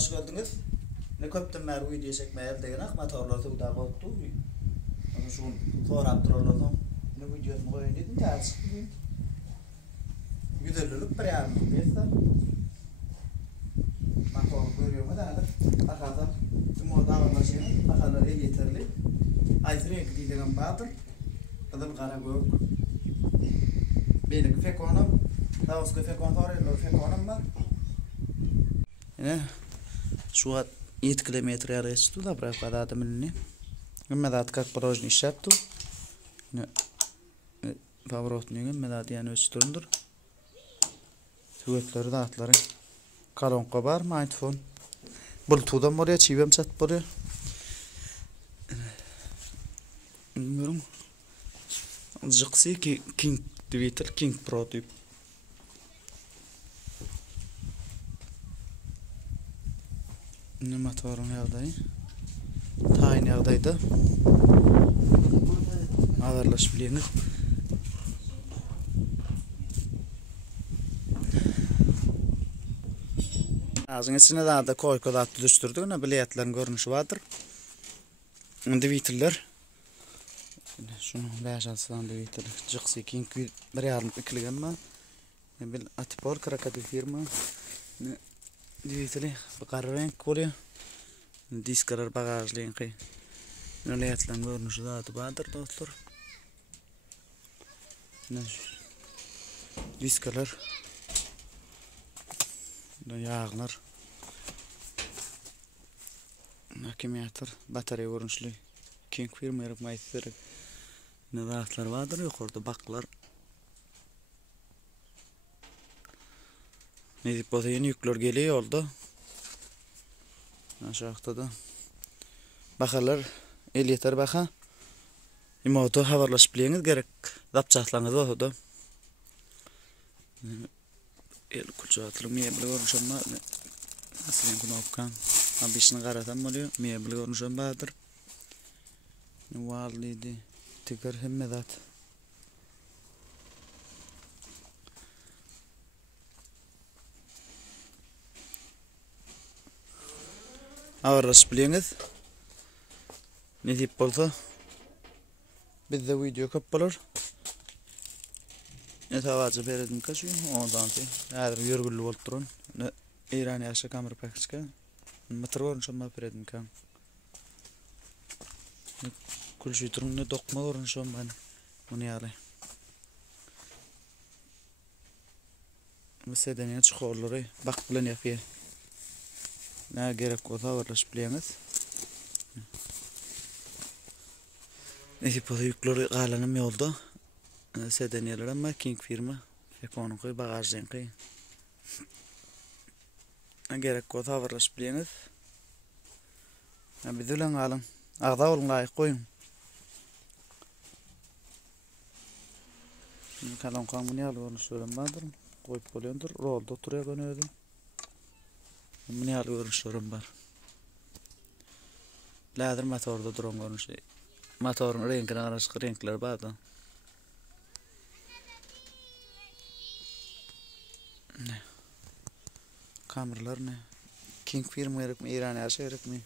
hoş geldiniz. Ne köpten mer video çekmeye degenak motorlar tuğda qottu. Ana şu soraptırlardan ne video mu koyun dedim ters. Güzellik bir yarım besta. Motor görüyorum da arkada moda başını akalar yeterli. Aytırık diyen batır. Adam qara gök. Benim fekonum Davos fekontor eller fekonum var. Şu an 7 kilometre yarısı da bırak kadar minni. Gümmedat как порожний şaptu. Ne Pavrotniğin medat yani östündür. Tüvetleri dağıtları. Kalonka var mı iPhone? Bultudan oraya çivem sat buraya. Bilmiyorum. Jıqsi ki King Twitter King Pro tip. Ne motorun yağdayı? Tayin yağdaydı. Ağırlaş bileyiniz. Ağzın içine da koyko da düştürdük. Ne biletlerin görünüşü vardır. Twitter'ler. Şunu beşalsan Twitter'ler. Jıqsi King bir yarım ikiligen mi? Bil atipor krakadil firma. Twitter'li bakarren kolya. Diskarar bagajlayın ki. Biletlerin görünüşü vardır dostlar. Diskalar. Yağlar. Akümülatör, batarya görünüşlü. King firma yapmayı ne dağıtlar vardır yukarıda baklar. Ne dip o yeni yükler geliyor oldu. Aşağıda da bakarlar el yeter baka. İmoto havarlaşıp bileniz gerek. Dapçaklanız o da. El kulçatlı meyabili görünüşüm var. Aslında knopkan. Abisini qaratan oluyor. Meyabili görünüşüm vardır. Valliydi. Tikar hemmedat. Ağırlaşıp bileniz. Ne deyip olsa. Bizde video köp olur. Ne tavacı beredim kaçıyor. Ondan sonra. Eğer yürgülü olup durun. İran yaşa kamera pakçıka. Motor görünüşüm beredim kan. Kul şey durun ne dokma görünüşüm ben. Bunu yağlay. Mesela deneye çıkıyorlar. Bak bilen yapıyor. Ne gerek olsa ağırlaşıp bileniz. Neyse bu yükleri qalanım yolda. Sedeneler ama King firma. Fekonun koy bagajlayın koy. Gerek olsa ağırlaşıp bileniz. Bidulen alın. Ağda olun layık koyun. Kalon bunu alıyorum şöyle vardır. Koyup oluyordur. Rolda oturuyor dönüyordum. Bunu alıyorum şöyle var. Ladır motorda duran görünüşü. Motorun renkine karışık renkler vardı. Ne? Kameralar ne? King firma gerek mi? İran yaşa gerek mi?